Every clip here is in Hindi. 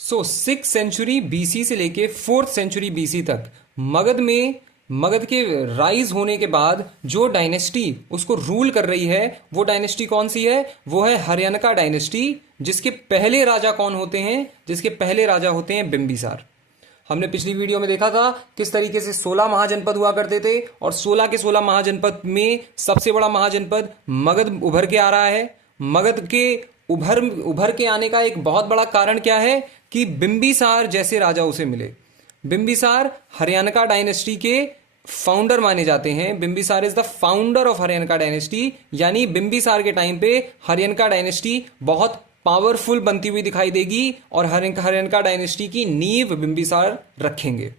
सिक्स सेंचुरी बीसी से लेके फोर्थ सेंचुरी बीसी तक मगध के राइज होने के बाद जो डायनेस्टी उसको रूल कर रही है वो डायनेस्टी कौन सी है? वो है हर्याणका डायनेस्टी, जिसके पहले राजा कौन होते हैं? जिसके पहले राजा होते हैं बिंबिसार। हमने पिछली वीडियो में देखा था किस तरीके से 16 महाजनपद हुआ करते थे, और 16 के 16 महाजनपद में सबसे बड़ा महाजनपद मगध उभर के आ रहा है। मगध के उभर के आने का एक बहुत बड़ा कारण क्या है? कि बिंबिसार जैसे राजा उसे मिले। बिंबिसार हरियाणका डायनेस्टी के फाउंडर माने जाते हैं। Bimbisara is the founder of Haryanka dynasty, यानी बिंबिसार के टाइम पे हरियाणका डायनेस्टी बहुत पावरफुल बनती हुई दिखाई देगी और हरियाणका डायनेस्टी की नींव बिंबिसार रखेंगे।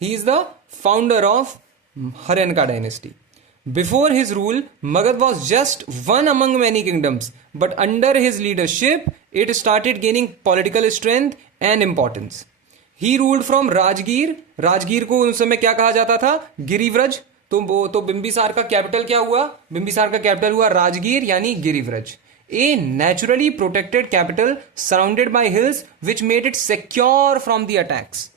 He is the founder of Haryanka dynasty. Before his rule, Magad was just one among many kingdoms, but under his leadership, it started gaining political strength and importance. He ruled from Rajgir. Rajgir को उस समय क्या कहा जाता था? गिरिव्रज। तो बिंबिसार का कैपिटल क्या हुआ? बिंबिसार का कैपिटल हुआ राजगीर, यानी Girivraja. A naturally protected capital surrounded by hills, which made it secure from the attacks.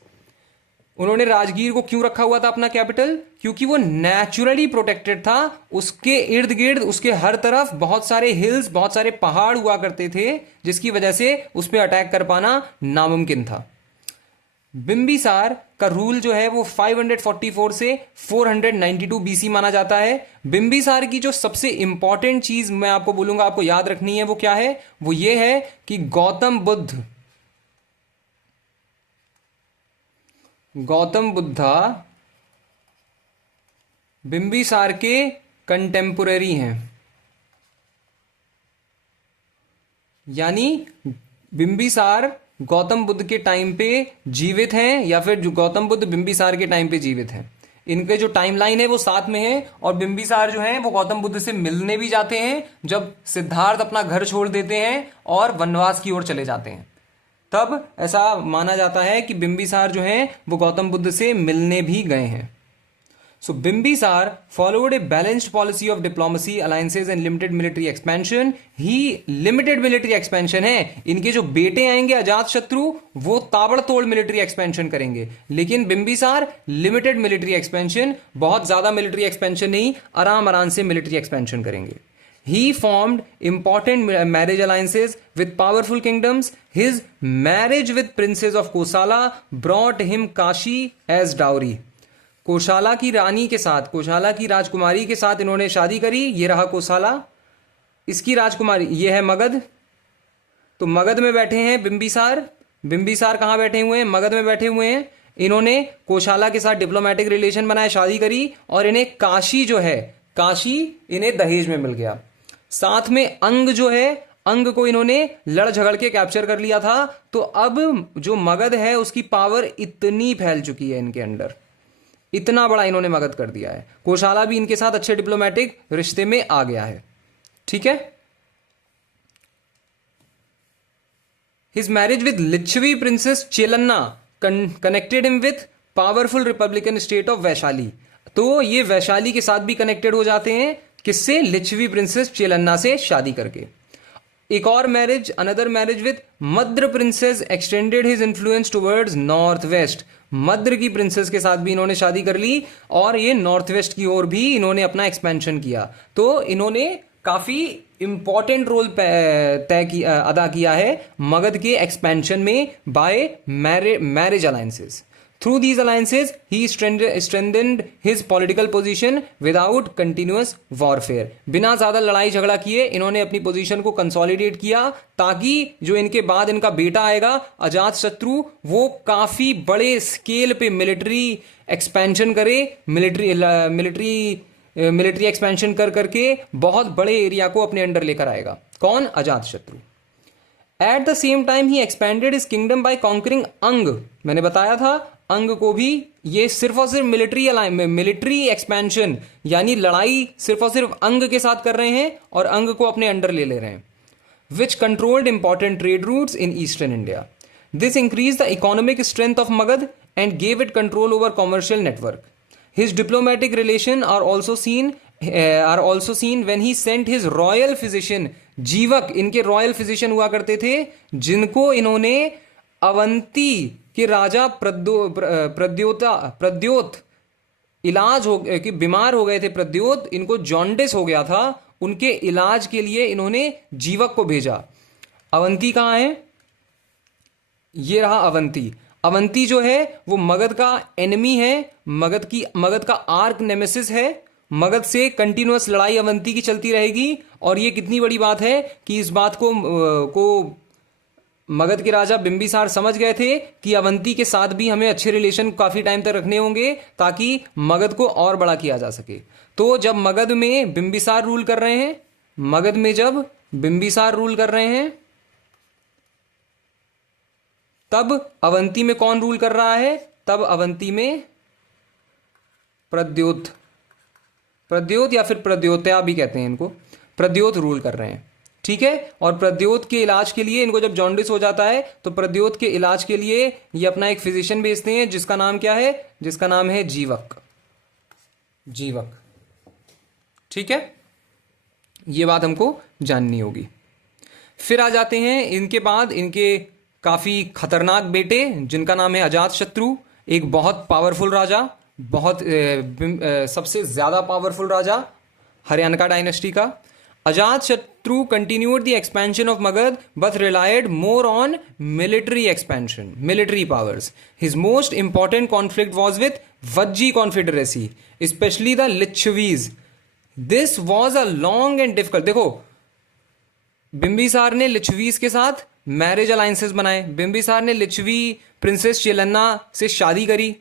उन्होंने राजगीर को क्यों रखा हुआ था अपना कैपिटल? क्योंकि वो नेचुरली प्रोटेक्टेड था। उसके इर्द गिर्द, उसके हर तरफ बहुत सारे हिल्स, बहुत सारे पहाड़ हुआ करते थे, जिसकी वजह से उस पर अटैक कर पाना नामुमकिन था। बिंबिसार का रूल जो है वो 544 से 492 बीसी माना जाता है। बिंबिसार की जो सबसे इंपॉर्टेंट चीज मैं आपको बोलूंगा, आपको याद रखनी है, वो क्या है? वो ये है कि गौतम बुद्धा बिंबिसार के कंटेम्पोरेरी हैं, यानी बिंबिसार गौतम बुद्ध के टाइम पे जीवित हैं, या फिर जो गौतम बुद्ध बिंबिसार के टाइम पे जीवित हैं। इनके जो टाइमलाइन है वो साथ में है। और बिंबिसार जो है वो गौतम बुद्ध से मिलने भी जाते हैं जब सिद्धार्थ अपना घर छोड़ देते हैं और वनवास की ओर चले जाते हैं। तब ऐसा माना जाता है कि बिंबिसार जो हैं वो गौतम बुद्ध से मिलने भी गए हैं। So Bimbisara followed a balanced policy of diplomacy, alliances and limited military expansion. ही लिमिटेड मिलिट्री एक्सपेंशन है। इनके जो बेटे आएंगे अजात शत्रु, वो ताबड़तोड़ मिलिट्री एक्सपेंशन करेंगे, लेकिन बिंबिसार लिमिटेड मिलिट्री एक्सपेंशन, बहुत ज्यादा मिलिट्री एक्सपेंशन नहीं, आराम आराम से मिलिट्री एक्सपेंशन करेंगे। He formed important marriage alliances with powerful kingdoms. His marriage with princess of Kosala brought him Kashi as dowry. कोशाला की रानी के साथ, कोशाला की राजकुमारी के साथ इन्होंने शादी करी। ये रहा कोशाला, इसकी राजकुमारी ये है मगध। तो मगध में बैठे हैं बिंबिसार। बिंबिसार कहाँ बैठे हुए हैं? मगध में बैठे हुए हैं। इन्होंने कोशाला के साथ डिप्लोमेटिक रिलेशन बनाए, शादी करी, और इन्हें काशी जो है, काशी इन्हें दहेज में मिल गया। साथ में अंग जो है, अंग को इन्होंने लड़ झगड़ के कैप्चर कर लिया था। तो अब जो मगध है उसकी पावर इतनी फैल चुकी है इनके अंडर, इतना बड़ा इन्होंने मगध कर दिया है। कोशाला भी इनके साथ अच्छे डिप्लोमेटिक रिश्ते में आ गया है। ठीक है। His marriage with Licchavi princess Chellana connected him with powerful republican state of Vaishali. तो ये वैशाली के साथ भी कनेक्टेड हो जाते हैं, किससे? लिच्छवी प्रिंसेस चेलन्ना से शादी करके। एक और marriage, another marriage with Madra princess extended his influence towards north west. Madra की प्रिंसेस के साथ भी इन्होंने शादी कर ली और ये नॉर्थ वेस्ट की ओर भी इन्होंने अपना एक्सपेंशन किया। तो इन्होंने काफी इंपॉर्टेंट रोल अदा किया है मगध के एक्सपेंशन में bye marriage alliances. Through these alliances, he strengthened his political position without continuous warfare. बिना ज्यादा लड़ाई झगड़ा किए इन्होंने अपनी पोजीशन को कंसोलिडेट किया, ताकि जो इनके बाद इनका बेटा आएगा अजात शत्रु, वो काफी बड़े स्केल पे मिलिट्री एक्सपेंशन करे, मिलिट्री एक्सपेंशन कर करके बहुत बड़े एरिया को अपने अंडर लेकर आएगा। कौन? Ajatashatru. At the same time ही expanded his kingdom by conquering Anga. मैंने बताया था अंग को भी ये सिर्फ और सिर्फ मिलिट्री एक्सपेंशन, यानी लड़ाई सिर्फ और सिर्फ अंग के साथ कर रहे हैं और अंग को अपने अंडर ले रहे हैं। Which controlled important trade routes in eastern India. This increase the economic strength of Magadha and gave it control over commercial network. His diplomatic relation are also seen when he sent his royal physician Jivaka. इनके रॉयल फिजिशियन हुआ करते थे जिनको इन्होंने अवंती के राजा प्रद्योत इलाज हो कि बीमार हो गए थे। प्रद्योत, इनको जॉन्डिस हो गया था, उनके इलाज के लिए इन्होंने जीवक को भेजा। अवंती कहाँ है? ये रहा अवंती। अवंती जो है वो मगध का एनिमी है, मगध का आर्क नेमेसिस है। मगध से कंटिन्यूअस लड़ाई अवंती की चलती रहेगी। और ये कितनी बड़ी बात है कि इस बात को मगध के राजा बिंबिसार समझ गए थे कि अवंती के साथ भी हमें अच्छे रिलेशन काफी टाइम तक रखने होंगे ताकि मगध को और बड़ा किया जा सके। तो जब मगध में बिंबिसार रूल कर रहे हैं, मगध में जब बिंबिसार रूल कर रहे हैं, तब अवंती में कौन रूल कर रहा है? तब अवंती में प्रद्योत या फिर प्रद्योत्या भी कहते हैं इनको, प्रद्योत रूल कर रहे हैं। ठीक है। और प्रद्योत के इलाज के लिए, इनको जब जॉन्डिस हो जाता है तो प्रद्योत के इलाज के लिए ये अपना एक फिजिशियन भेजते हैं जिसका नाम क्या है? जिसका नाम है जीवक। जीवक। ठीक है, ये बात हमको जाननी होगी। फिर आ जाते हैं इनके बाद इनके काफी खतरनाक बेटे जिनका नाम है अजातशत्रु, एक बहुत पावरफुल राजा, बहुत सबसे ज्यादा पावरफुल राजा हरियाणा डायनेस्टी का। Ajatashatru continued the expansion of Magad but relied more on military expansion, military powers. His most important conflict was with Vajji confederacy, especially the Lichavis. This was a long and difficult. देखो, बिंबिसार ने लिच्छवीस के साथ मैरिज अलायंसेस बनाए, बिंबिसार ने लिच्छवी प्रिंसेस चेलन्ना से शादी करी,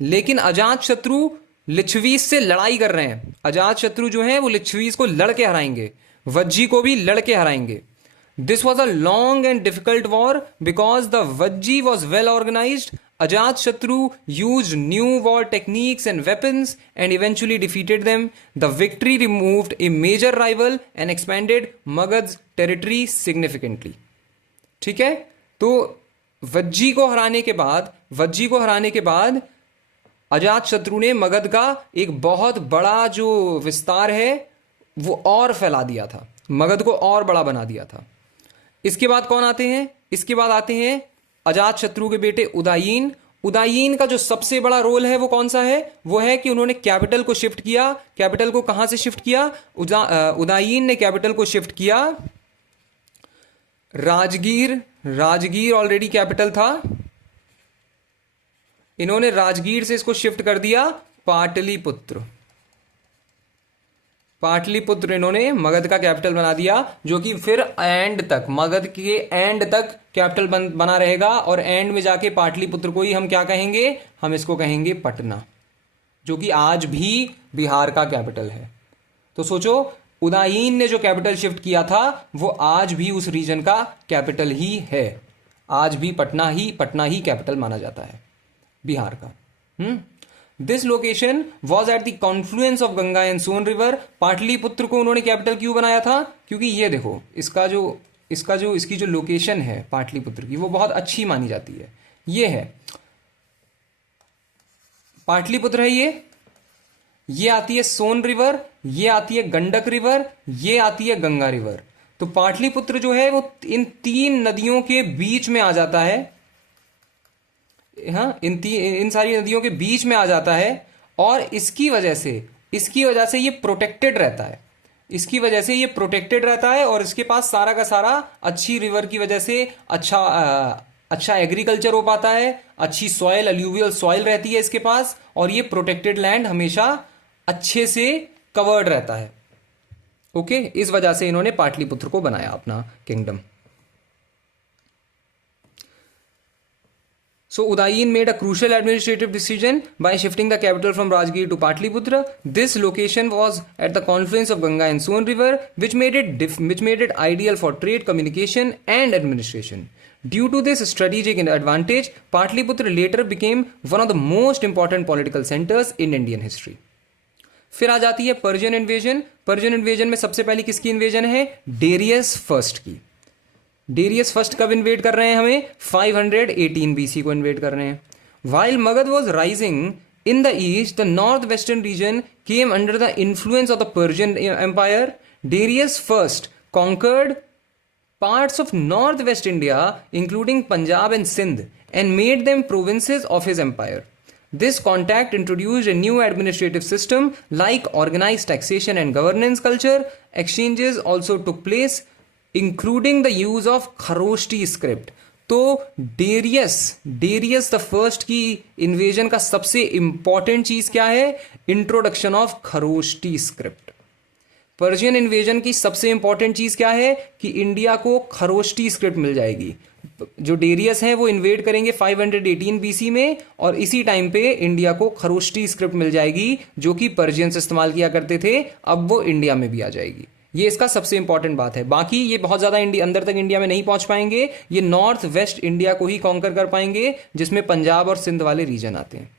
लेकिन अजातशत्रु लिच्छवीस से लड़ाई कर रहे हैं। अजातशत्रु जो है वो लिच्छवीस को लड़के हराएंगे, वज्जी को भी लड़के हराएंगे। This was a long and difficult war because the Vajji was well organised. Ajatashatru used new war techniques and weapons and eventually defeated them. The victory removed a major rival and expanded Magad's territory significantly. ठीक है, तो वज्जी को हराने के बाद अजातशत्रु ने मगध का एक बहुत बड़ा जो विस्तार है वो और फैला दिया था, मगध को और बड़ा बना दिया था। इसके बाद कौन आते हैं? इसके बाद आते हैं अजातशत्रु के बेटे उदायीन। उदायीन का जो सबसे बड़ा रोल है वो कौन सा है? वो है कि उन्होंने कैपिटल को शिफ्ट किया। कैपिटल को कहां से शिफ्ट किया? उदायीन ने कैपिटल को शिफ्ट किया राजगीर। राजगीर ऑलरेडी कैपिटल था, इन्होंने राजगीर से इसको शिफ्ट कर दिया पाटलिपुत्र। पाटलिपुत्र इन्होंने मगध का कैपिटल बना दिया, जो कि फिर एंड तक, मगध के एंड तक कैपिटल बना रहेगा। और एंड में जाके पाटलिपुत्र को ही हम क्या कहेंगे? हम इसको कहेंगे पटना, जो कि आज भी बिहार का कैपिटल है। तो सोचो, उदायीन ने जो कैपिटल शिफ्ट किया था वो आज भी उस रीजन का कैपिटल ही है। आज भी पटना ही कैपिटल माना जाता है बिहार का। This location was at the confluence of Ganga and Son river. Pataliputra को उन्होंने कैपिटल क्यों बनाया था? क्योंकि ये देखो, इसकी जो लोकेशन है पाटलिपुत्र की वो बहुत अच्छी मानी जाती है। ये है पाटलिपुत्र है, ये आती है सोन रिवर, ये आती है गंडक रिवर, ये आती है गंगा रिवर। तो पाटलिपुत्र जो है वो इन तीन नदियों के बीच में आ जाता है। हाँ, इन सारी नदियों के बीच में आ जाता है और इसकी वजह से ये प्रोटेक्टेड रहता है। इसकी वजह से ये प्रोटेक्टेड रहता है और इसके पास सारा का सारा अच्छी रिवर की वजह से अच्छा एग्रीकल्चर हो पाता है, अच्छी सॉइल, अलूवियल सॉइल रहती है इसके पास, और ये प्रोटेक्टेड लैंड हमेशा अच्छे से कवर्ड रहता है। ओके, इस वजह से इन्होंने पाटलिपुत्र को बनाया अपना kingdom. So Udayin made a crucial administrative decision by shifting the capital from Rajgir to Patliputra. This location was at the confluence of Ganga and Son river, which made it ideal for trade, communication, and administration. Due to this strategic advantage, Patliputra later became one of the most important political centers in Indian history. फिर आ जाती है पर्शियन इन्वेजन। पर्शियन इन्वेजन में सबसे पहले किसकी इन्वेजन है? डेरियस फर्स्ट की। डेरियस फर्स्ट कब इन्वेड कर रहे हैं? हमें 518 BC को इन्वेड कर रहे हैं। While Magadha was rising in the east, the north western region came under the influence of the Persian empire. Darius first conquered parts of northwest India, including Punjab and Sindh, and made them provinces of his empire. This contact introduced a new administrative system like organized taxation and governance culture. Exchanges also took place, including the use of Kharoshti script. तो डेरियस द फर्स्ट की इन्वेजन का सबसे इंपॉर्टेंट चीज क्या है? Introduction of Kharosthi script. Persian invasion की सबसे इंपॉर्टेंट चीज क्या है? कि इंडिया को खरोष्टी स्क्रिप्ट मिल जाएगी। जो डेरियस हैं वो इन्वेड करेंगे 518 बीसी में, और इसी टाइम पे इंडिया को खरोष्टी स्क्रिप्ट मिल जाएगी जो कि पर्शियंस इस्तेमाल किया करते थे, अब वो इंडिया में भी आ जाएगी। ये इसका सबसे इंपॉर्टेंट बात है। बाकी ये बहुत ज्यादा अंदर तक इंडिया में नहीं पहुंच पाएंगे, ये नॉर्थ वेस्ट इंडिया को ही कॉन्कर कर पाएंगे, जिसमें पंजाब और सिंध वाले रीजन आते हैं।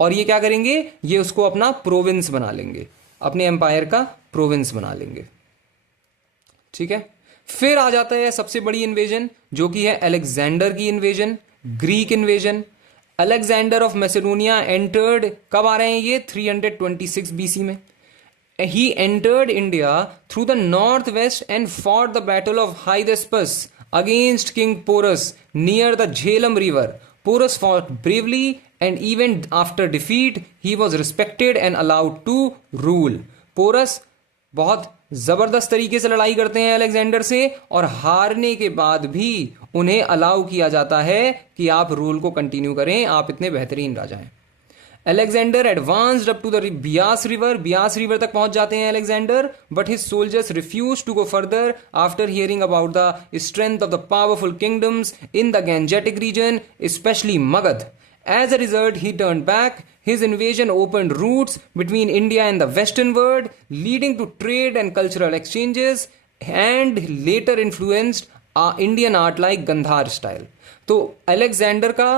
और ये क्या करेंगे? ये उसको अपना प्रोविंस बना लेंगे, अपने एम्पायर का प्रोविंस बना लेंगे। ठीक है, फिर आ जाता है सबसे बड़ी इन्वेजन, जो कि है अलेक्जेंडर की invasion, Greek invasion. Alexander of Macedonia entered, कब आ रहे हैं ये? 326 बीसी में। He entered India through the northwest and fought the battle of Hydaspes against King Porus near the Jhelum river. Porus fought bravely, and even after defeat, he was respected and allowed to rule. Porus बहुत जबरदस्त तरीके से लड़ाई करते हैं अलेक्जेंडर से, और हारने के बाद भी उन्हें अलाउ किया जाता है कि आप रूल को कंटिन्यू करें, आप इतने बेहतरीन राजा हैं। Alexander advanced up to the Bias river. Bias river तक पहुंच जाते हैं Alexander, but his soldiers refused to go further after hearing about the strength of the powerful kingdoms in the Gangetic region, especially Magad. As a result, he turned back. His invasion opened routes between India and the western world, leading to trade and cultural exchanges, and later influenced Indian art like Gandhar style. तो अलेक्जेंडर का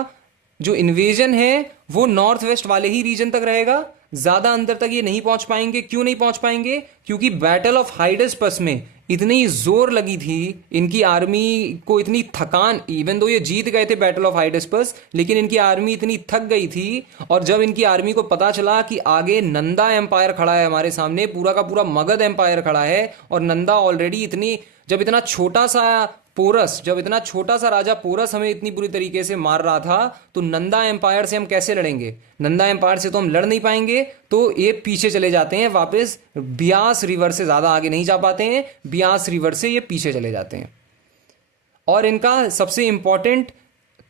जो इन्वेजन है वो नॉर्थ वेस्ट वाले ही रीजन तक रहेगा, ज्यादा अंदर तक ये नहीं पहुंच पाएंगे। क्यों नहीं पहुंच पाएंगे? क्योंकि बैटल ऑफ हाइडस्पस में इतनी जोर लगी थी, इनकी आर्मी को इतनी थकान, इवन दो ये जीत गए थे बैटल ऑफ हाइडस्पस, लेकिन इनकी आर्मी इतनी थक गई थी। और जब इनकी आर्मी को पता चला कि आगे नंदा एम्पायर खड़ा है हमारे सामने, पूरा का पूरा मगध एम्पायर खड़ा है, और नंदा ऑलरेडी जब इतना छोटा सा राजा पोरस हमें इतनी बुरी तरीके से मार रहा था, तो नंदा एम्पायर से हम कैसे लड़ेंगे? नंदा एम्पायर से तो हम लड़ नहीं पाएंगे। तो ये पीछे चले जाते हैं वापस, ब्यास रिवर से ज्यादा आगे नहीं जा पाते हैं, ब्यास रिवर से ये पीछे चले जाते हैं। और इनका सबसे इंपॉर्टेंट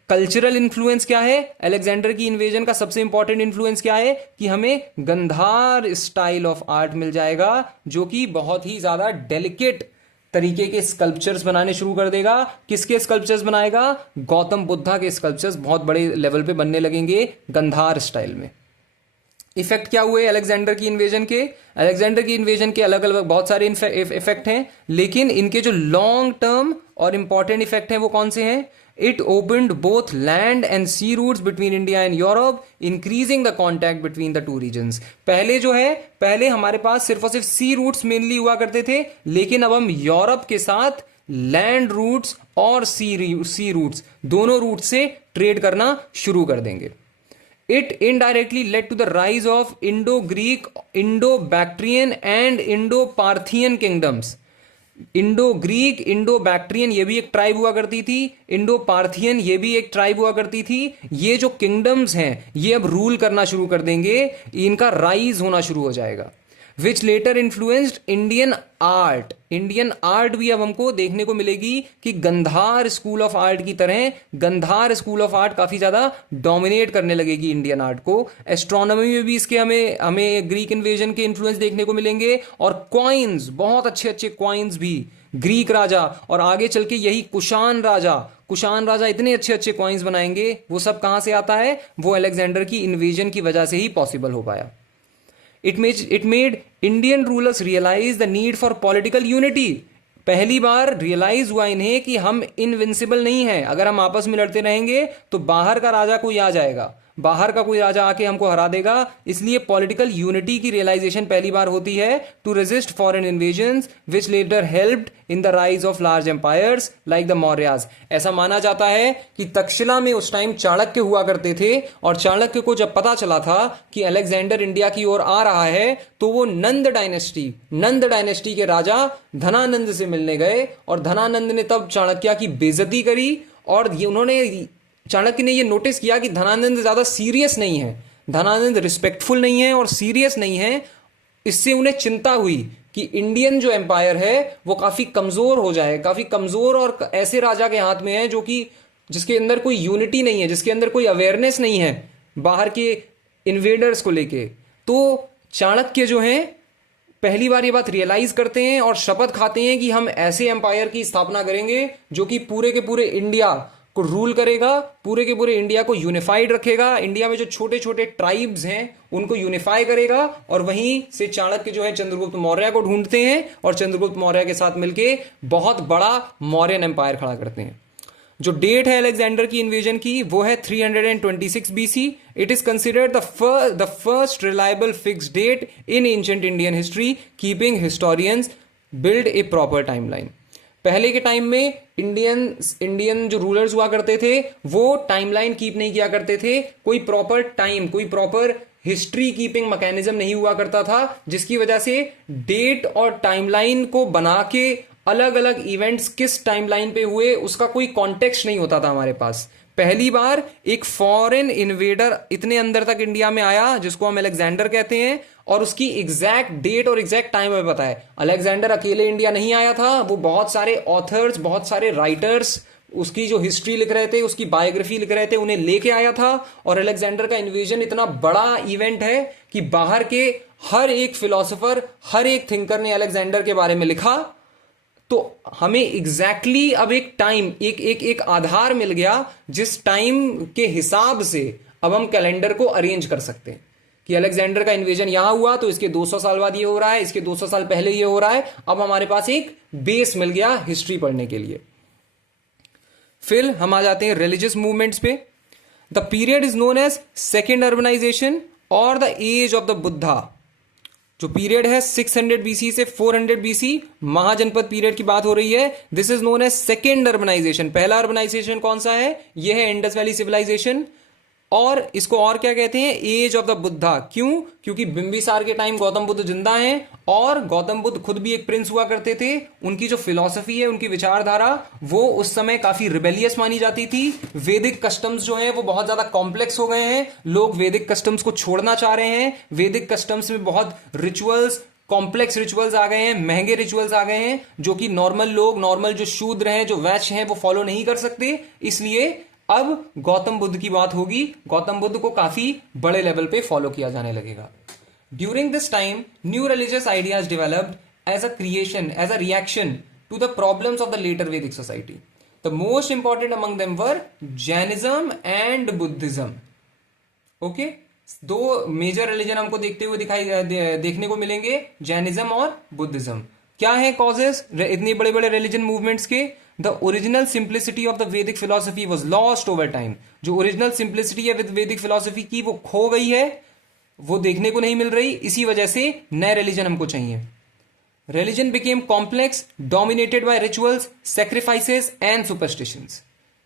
कल्चरल इन्फ्लुएंस क्या है? अलेक्जेंडर की इन्वेजन का सबसे इंपॉर्टेंट इन्फ्लुएंस क्या है? कि हमें गंधार स्टाइल ऑफ आर्ट मिल जाएगा, जो कि बहुत ही ज्यादा डेलिकेट तरीके के स्कल्पचर्स बनाने शुरू कर देगा। किसके स्कल्पचर्स बनाएगा? गौतम बुद्धा के स्कल्पचर्स बहुत बड़े लेवल पे बनने लगेंगे गंधार स्टाइल में। इफेक्ट क्या हुए अलेक्जेंडर की इन्वेजन के? अलेक्जेंडर की इन्वेजन के अलग अलग बहुत सारे इफेक्ट हैं, लेकिन इनके जो लॉन्ग टर्म और इंपॉर्टेंट इफेक्ट हैं वो कौन से हैं? It opened both land and sea routes between India and Europe, increasing the contact between the two regions. पहले हमारे पास सिर्फ और सिर्फ सी रूट्स मेनली हुआ करते थे, लेकिन अब हम यूरोप के साथ लैंड रूट्स और सी रूट्स दोनों रूट से ट्रेड करना शुरू कर देंगे। It indirectly led to the rise of Indo-Greek, Indo-Bactrian and Indo-Parthian kingdoms. Indo Greek, Indo Bactrian ये भी एक ट्राइब हुआ करती थी, इंडो पार्थियन ये भी एक ट्राइब हुआ करती थी। ये जो किंगडम्स हैं ये अब रूल करना शुरू कर देंगे, इनका राइज होना शुरू हो जाएगा। Which later influenced Indian art. Indian art भी अब हमको देखने को मिलेगी कि गंधार स्कूल ऑफ आर्ट की तरह गंधार स्कूल ऑफ आर्ट काफी ज्यादा डोमिनेट करने लगेगी इंडियन आर्ट को। एस्ट्रोनॉमी में भी इसके हमें ग्रीक इन्वेजन के इन्फ्लुएंस देखने को मिलेंगे, और कॉइन्स, बहुत अच्छे अच्छे कॉइन्स भी ग्रीक राजा, और आगे चल के यही कुषाण राजा इतने अच्छे अच्छे कॉइन्स बनाएंगे। वो सब कहां से आता है? वो अलेक्जेंडर की इन्वेजन की वजह से ही पॉसिबल हो पाया। It made Indian rulers realize the need for political unity. पहली बार रियलाइज हुआ इन्हें कि हम इनविंसिबल नहीं हैं, अगर हम आपस में लड़ते रहेंगे तो बाहर का राजा कोई आ जाएगा, बाहर का कोई राजा आके हमको हरा देगा, इसलिए पॉलिटिकल यूनिटी की रियलाइजेशन पहली बार होती है to resist foreign invasions which later helped in the rise of large empires like the Mauryas. ऐसा माना जाता है कि तक्षशिला में उस टाइम चाणक्य हुआ करते थे, और चाणक्य को जब पता चला था कि अलेक्जेंडर इंडिया की ओर आ रहा है, तो वो नंद डायनेस्टी के राजा धनानंद से मिलने गए, और धनानंद ने तब चाणक्य की बेइज्जती करी, और चाणक्य ने ये नोटिस किया कि धनानंद ज्यादा सीरियस नहीं है, धनानंद रिस्पेक्टफुल नहीं है और सीरियस नहीं है। इससे उन्हें चिंता हुई कि इंडियन जो एम्पायर है वो काफी कमजोर हो जाए, काफी कमजोर और ऐसे राजा के हाथ में है जो कि जिसके अंदर कोई यूनिटी नहीं है, जिसके अंदर कोई अवेयरनेस नहीं है बाहर के इन्वेडर्स को लेके। तो चाणक्य जो है पहली बार ये बात रियलाइज करते हैं और शपथ खाते हैं कि हम ऐसे एम्पायर की स्थापना करेंगे जो कि पूरे के पूरे इंडिया को रूल करेगा, पूरे के पूरे इंडिया को यूनिफाइड रखेगा, इंडिया में जो छोटे छोटे ट्राइब्स हैं उनको यूनिफाई करेगा। और वहीं से चाणक्य जो है चंद्रगुप्त मौर्य को ढूंढते हैं और चंद्रगुप्त मौर्य के साथ मिलके बहुत बड़ा मौर्यन एम्पायर खड़ा करते हैं। जो डेट है अलेक्जेंडर की इन्वेजन की वो है 326 BC. It is considered the first reliable fix date in ancient Indian history, keeping historians build a proper timeline. पहले के टाइम में इंडियन जो रूलर्स हुआ करते थे वो टाइमलाइन कीप नहीं किया करते थे, कोई प्रॉपर हिस्ट्री कीपिंग मैकेनिज्म नहीं हुआ करता था, जिसकी वजह से डेट और टाइमलाइन को बना के अलग अलग इवेंट्स किस टाइमलाइन पे हुए उसका कोई कॉन्टेक्स्ट नहीं होता था हमारे पास। पहली बार एक फॉरेन इन्वेडर इतने अंदर तक इंडिया में आया जिसको हम अलेक्जेंडर कहते हैं, और उसकी एग्जैक्ट डेट और एग्जैक्ट टाइम हमें पता है। अलेक्जेंडर अकेले इंडिया नहीं आया था, वो बहुत सारे ऑथर्स, बहुत सारे राइटर्स उसकी जो हिस्ट्री लिख रहे थे, उसकी बायोग्राफी लिख रहे थे, उन्हें लेके आया था। और अलेक्जेंडर का इन्वेजन इतना बड़ा इवेंट है कि बाहर के हर एक फिलोसोफर, हर एक थिंकर ने अलेक्जेंडर के बारे में लिखा। तो हमें एग्जैक्टली अब एक टाइम, एक आधार मिल गया जिस टाइम के हिसाब से अब हम कैलेंडर को अरेंज कर सकते हैं कि अलेक्जेंडर का इन्वेजन यहां हुआ तो इसके 200 साल बाद ये हो रहा है, इसके 200 साल पहले ये हो रहा है। अब हमारे पास एक बेस मिल गया हिस्ट्री पढ़ने के लिए। फिर हम आ जाते हैं रिलीजियस मूवमेंट्स पे। The period is known as second urbanisation और the age of the Buddha. जो पीरियड है 600 बीसी से 400 बीसी, महाजनपद पीरियड की बात हो रही है। This is known as second urbanization. पहला अर्बनाइजेशन कौन सा है? यह है इंडस वैली सिविलाइजेशन, और इसको और क्या कहते हैं? Age of the Buddha. क्यों? क्योंकि बिंबिसार के टाइम गौतम बुद्ध जिंदा हैं, और गौतम बुद्ध खुद भी एक प्रिंस हुआ करते थे। उनकी जो फिलॉसफी है, उनकी विचारधारा, वो उस समय काफी रिबेलियस मानी जाती थी। वैदिक कस्टम्स जो हैं वो बहुत ज्यादा कॉम्प्लेक्स हो गए हैं, लोग वैदिक कस्टम्स को छोड़ना चाह रहे हैं। वैदिक कस्टम्स में बहुत रिचुअल्स, कॉम्प्लेक्स रिचुअल्स आ गए हैं, महंगे रिचुअल्स आ गए हैं, जो कि नॉर्मल लोग, नॉर्मल जो शूद्र हैं, जो वैश्य हैं, वो फॉलो नहीं कर सकते। इसलिए अब गौतम बुद्ध की बात होगी, गौतम बुद्ध को काफी बड़े लेवल पे फॉलो किया जाने लगेगा। During this time new religious ideas developed as a reaction to the problems of the later Vedic society. The most important among them were Jainism and Buddhism. Okay, दो मेजर रिलीजन हमको देखने को मिलेंगे, जैनिज्म और बुद्धिज्म। क्या है कॉजेस इतने बड़े बड़े रिलीजन मूवमेंट्स के? The original simplicity of the Vedic philosophy was lost over time. जो ओरिजिनल सिंप्लिसिटी है विद वैदिक फिलोसफी की, वो खो गई है, वो देखने को नहीं मिल रही। इसी वजह से नए रिलीजन हमको चाहिए। Religion became complex, dominated by rituals, sacrifices and superstitions.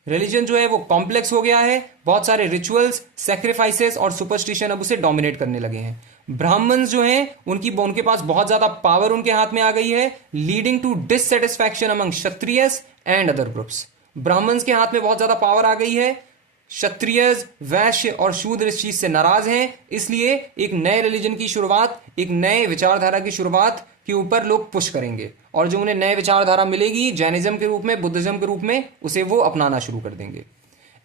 Religion जो है वो कॉम्प्लेक्स हो गया है, बहुत सारे रिचुअल्स, सैक्रिफाइसेस और सुपरस्टिशन अब उसे डोमिनेट करने लगे हैं। ब्राह्मण्स जो हैं उनके पास बहुत ज्यादा पावर उनके हाथ में आ गई है, leading to dissatisfaction among Kshatriyas and other groups. Brahmans के हाथ में बहुत ज्यादा पावर आ गई है, क्षत्रियस, वैश्य और शूद्र इस चीज से नाराज हैं। इसलिए एक नए रिलीजन की शुरुआत, एक नए विचारधारा की शुरुआत के ऊपर लोग पुश करेंगे, और जो उन्हें नए विचारधारा मिलेगी जैनिज्म के रूप में, बुद्धिज्म के रूप में, उसे वो अपनाना शुरू कर देंगे।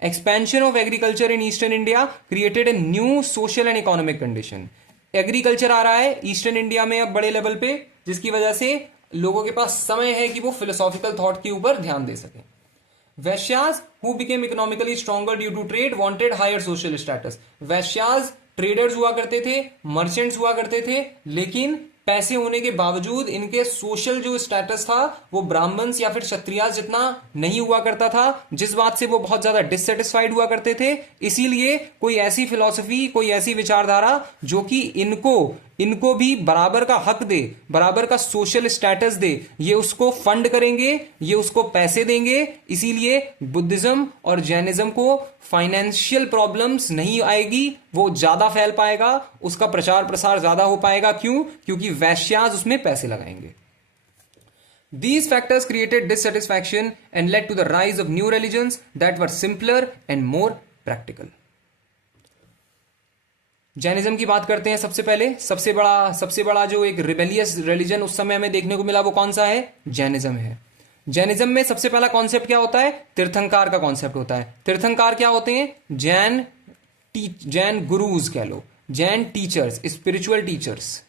Expansion of agriculture in eastern India created a new social and economic condition. Agriculture आ रहा है ईस्टर्न इंडिया में अब बड़े लेवल पे, जिसकी वजह से लोगों के पास समय है कि वो फिलोसॉफिकल थॉट के ऊपर ध्यान दे सकें। Vaishyas who became economically stronger due to trade wanted higher social status. Vaishyas traders हुआ करते थे, मर्चेंट्स हुआ करते थे, लेकिन पैसे होने के बावजूद इनके सोशल जो स्टेटस था वो ब्राह्मण्स या फिर क्षत्रियास जितना नहीं हुआ करता था, जिस बात से वो बहुत ज्यादा डिससेटिस्फाइड हुआ करते थे। इसीलिए कोई ऐसी फिलॉसफी, कोई ऐसी विचारधारा जो कि इनको भी बराबर का हक दे, बराबर का सोशल स्टेटस दे, ये उसको फंड करेंगे, ये उसको पैसे देंगे। इसीलिए बुद्धिज्म और जैनिज्म को फाइनेंशियल प्रॉब्लम्स नहीं आएगी, वो ज्यादा फैल पाएगा, उसका प्रचार प्रसार ज्यादा हो पाएगा। क्यों? क्योंकि वैश्याज उसमें पैसे लगाएंगे। These factors created dissatisfaction and led to the rise of new religions that were simpler and more practical. Jainism की बात करते हैं। सबसे पहले सबसे बड़ा जो एक रिबेलियस रिलीजन उस समय हमें देखने को मिला वो कौन सा है? जैनिज्म है। जैनिज्म में सबसे पहला कॉन्सेप्ट क्या होता है? तीर्थंकार का कॉन्सेप्ट होता है। तीर्थंकार क्या होते हैं? जैन गुरुज कह लो, जैन टीचर्स, स्पिरिचुअल टीचर्स।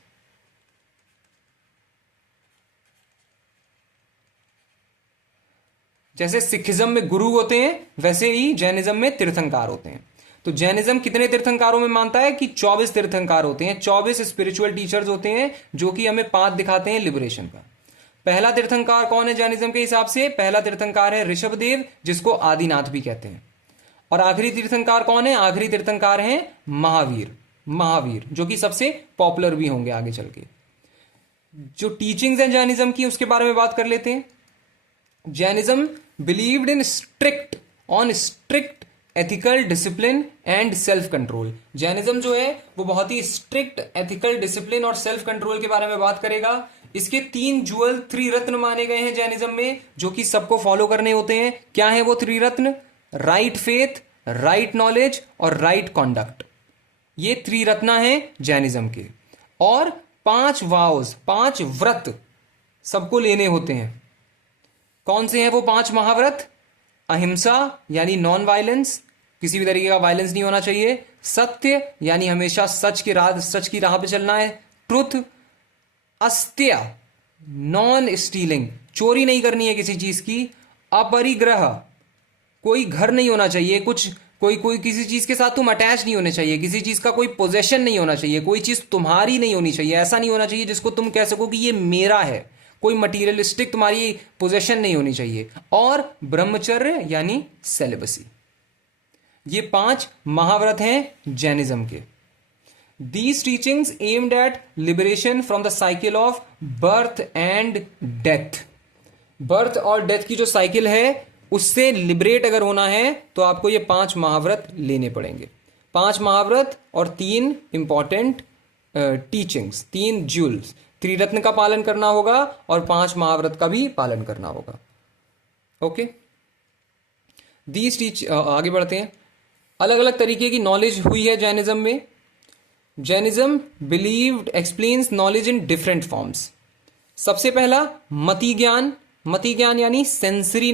जैसे सिखिज्म में गुरु होते हैं वैसे ही जैनिज्म में तीर्थंकार होते हैं। तो जैनिज्म कितने तीर्थंकारों में मानता है कि 24 तीर्थंकार होते हैं, 24 स्पिरिचुअल टीचर्स होते हैं जो कि हमें पाथ दिखाते हैं लिबरेशन का। पहला तीर्थंकार कौन है जैनिज्म के हिसाब से? पहला तीर्थंकार है ऋषभदेव, जिसको आदिनाथ भी कहते हैं। और आखिरी तीर्थंकार कौन है? आखिरी तीर्थंकार है महावीर, जो कि सबसे पॉपुलर भी होंगे आगे चल के। जो टीचिंग्स हैं जैनिज्म की उसके बारे में बात कर लेते हैं। Jainism believed in strict ethical discipline and self control. Jainism जो है वो बहुत ही स्ट्रिक्ट एथिकल डिसिप्लिन और सेल्फ कंट्रोल के बारे में बात करेगा। इसके 3 ज्वेल त्रिरत्न माने गए हैं जैनिज्म में, जो कि सबको फॉलो करने होते हैं। क्या है वो त्रिरत्न? राइट फेथ, राइट नॉलेज और राइट कॉन्डक्ट। ये त्रिरत्न है जैनिज्म के। और 5 वाउस, 5 व्रत सबको लेने होते हैं। कौन से हैं वो 5 महाव्रत? अहिंसा यानी नॉन वायलेंस, किसी भी तरीके का वायलेंस नहीं होना चाहिए। सत्य यानी हमेशा सच की राह पे चलना है। ट्रुथ, अस्त्य नॉन स्टीलिंग, चोरी नहीं करनी है किसी चीज की। अपरिग्रह, कोई घर नहीं होना चाहिए, कोई किसी चीज के साथ तुम अटैच नहीं होने चाहिए, किसी चीज का कोई पोजेशन नहीं होना चाहिए, कोई चीज तुम्हारी नहीं होनी चाहिए। ऐसा नहीं होना चाहिए जिसको तुम कह सको कि ये मेरा है। कोई मटीरियलिस्टिक तुम्हारी पोजेशन नहीं होनी चाहिए। और ब्रह्मचर्य यानी सेलिबसी। ये 5 महाव्रत हैं जैनिज्म के। These teachings aimed at liberation from the cycle of birth and death. Birth और डेथ की जो साइकिल है उससे लिबरेट अगर होना है तो आपको ये 5 महाव्रत लेने पड़ेंगे। 5 महाव्रत और 3 इंपॉर्टेंट टीचिंग्स, 3 ज्यूल्स। त्रिरत्न का पालन करना होगा और 5 महाव्रत का भी पालन करना होगा। ओके, आगे बढ़ते हैं। अलग अलग तरीके की नॉलेज हुई है जैनिज्म में। Jainism believed explains knowledge in different forms. सबसे पहला मति ज्ञान यानी सेंसरी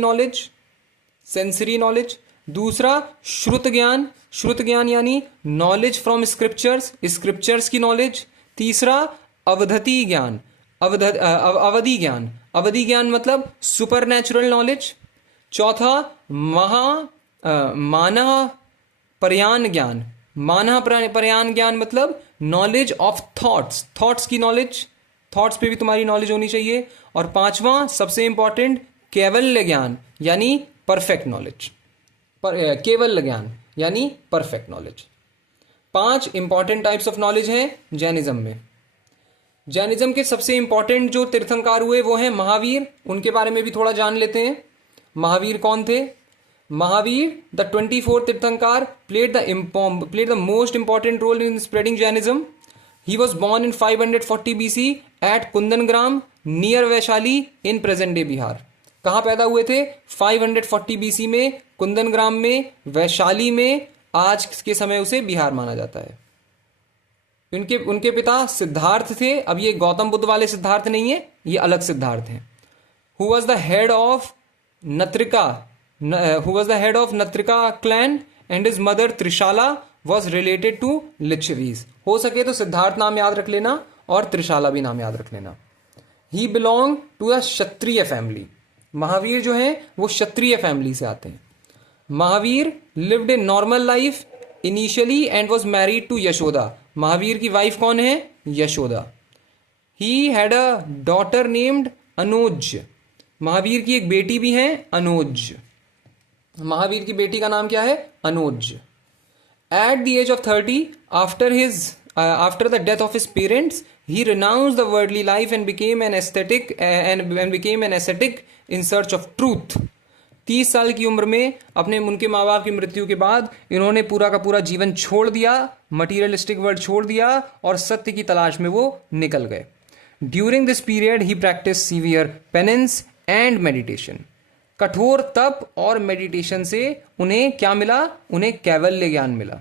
नॉलेज। दूसरा श्रुत ज्ञान यानी नॉलेज फ्रॉम स्क्रिप्चर्स की नॉलेज। तीसरा अवधि ज्ञान मतलब सुपर नेचुरल नॉलेज। चौथा मानह पर्यान ज्ञान मतलब नॉलेज ऑफ थॉट्स की नॉलेज, थॉट्स पे भी तुम्हारी नॉलेज होनी चाहिए। और 5वां सबसे इंपॉर्टेंट कैवल्य ज्ञान यानी परफेक्ट नॉलेज। केवल ज्ञान यानी perfect knowledge. 5 important types of knowledge हैं जैनिज्म में। जैनिज्म के सबसे इंपॉर्टेंट जो तीर्थंकार हुए वो हैं महावीर। उनके बारे में भी थोड़ा जान लेते हैं। महावीर कौन थे? Mahavir the 24th तीर्थंकार played the most important role in spreading Jainism. He was born in 540 BC at Kundangram near Vaishali in present day Bihar. कहाँ पैदा हुए थे? 540 BC में कुंदनग्राम में, वैशाली में। आज के समय उसे बिहार माना जाता है। उनके पिता सिद्धार्थ थे। अब ये गौतम बुद्ध वाले सिद्धार्थ नहीं है, ये अलग सिद्धार्थ हैं। Who was the head of Natrika clan and his mother Trishala was related to Licchavis. हो सके तो सिद्धार्थ नाम याद रख लेना और त्रिशाला भी नाम याद रख लेना। He belong to a Kshatriya family. Mahavir जो है वो क्षत्रिय फैमिली से आते हैं। Mahavir lived a normal life initially and was married to Yashoda. Mahavir की वाइफ कौन है? Yashoda. He had a daughter named Anojja. Mahavir की एक बेटी भी है अनोज। महावीर की बेटी का नाम क्या है? Anoj. At the age of 30, after the death of his parents, he renounced the worldly life and became an ascetic in search of truth. 30 साल की उम्र में अपने उनके माँ बाप की मृत्यु के बाद इन्होंने पूरा का पूरा जीवन छोड़ दिया, मटीरियलिस्टिक वर्ल्ड छोड़ दिया और सत्य की तलाश में वो निकल गए। During this period he practice severe penance and meditation. कठोर तप और मेडिटेशन से उन्हें क्या मिला? उन्हें कैवल्य ज्ञान मिला।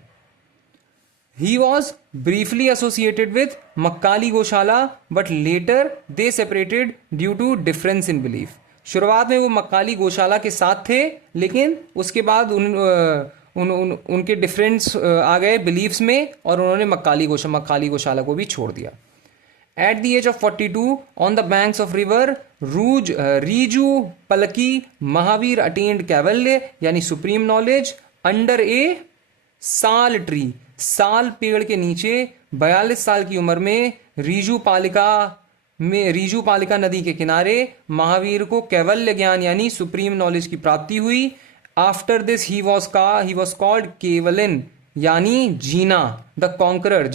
He was briefly associated with Makkhali Gosala but later they separated due to difference in belief. शुरुआत में वो मक्काली गौशाला के साथ थे, लेकिन उसके बाद उनके डिफरेंस आ गए बिलीफ्स में और उन्होंने मक्काली गौशाला को भी छोड़ दिया। At the age of 42, on the banks of river Riju Palaki, Mahavir attained Kaivalya यानी सुप्रीम नॉलेज अंडर ए साल ट्री। साल पेड़ के नीचे 42 साल की उम्र में रीजू पालिका नदी के किनारे महावीर को कैवल्य ज्ञान यानी सुप्रीम नॉलेज की प्राप्ति हुई। After this he was called kaolin यानी जीना, द कॉन्करर,